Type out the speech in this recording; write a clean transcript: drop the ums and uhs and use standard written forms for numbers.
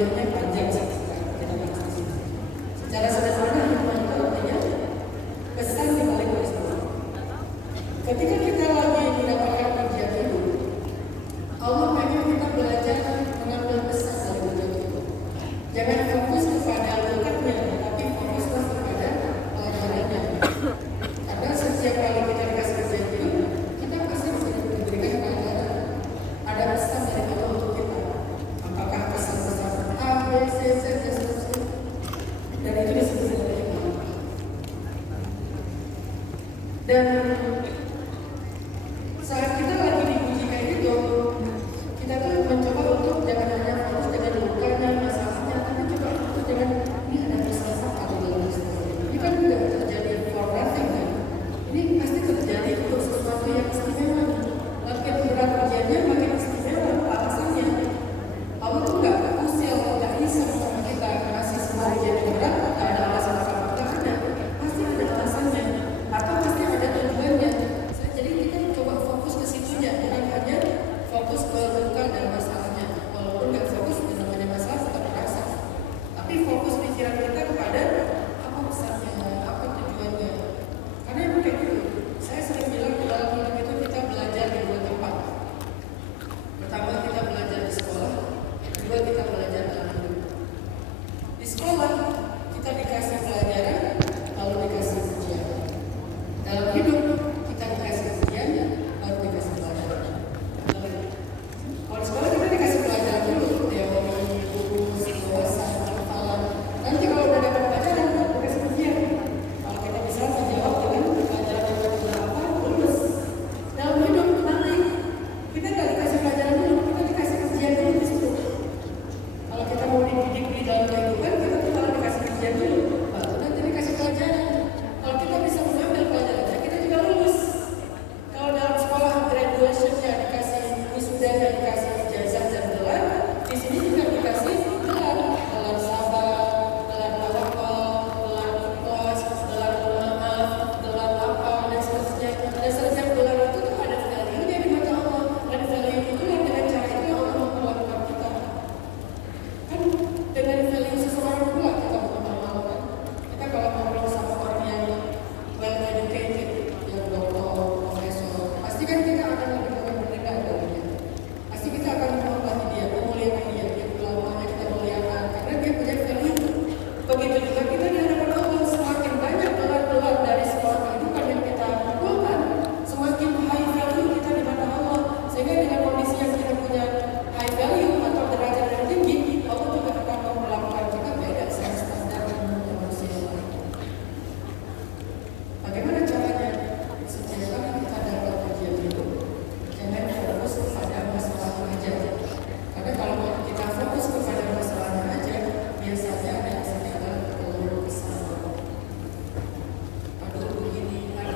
bagiannya panjang sekali. Secara sederhana hikmah itu artinya pesan di balik peristiwa. Ketika kita lagi mendapatkan ujian hidup, Allah pengen kita belajar mengambil pesan dari ujian itu. Jangan fokus kepada lukanya, tapi fokuslah kepada pelajarannya. Karena setiap kali kita dikasih ujian hidup, kita pasti diberikan pelajaran. Ada pesan dari Allah untuk kita. Apakah pesan-pesan A, B, C,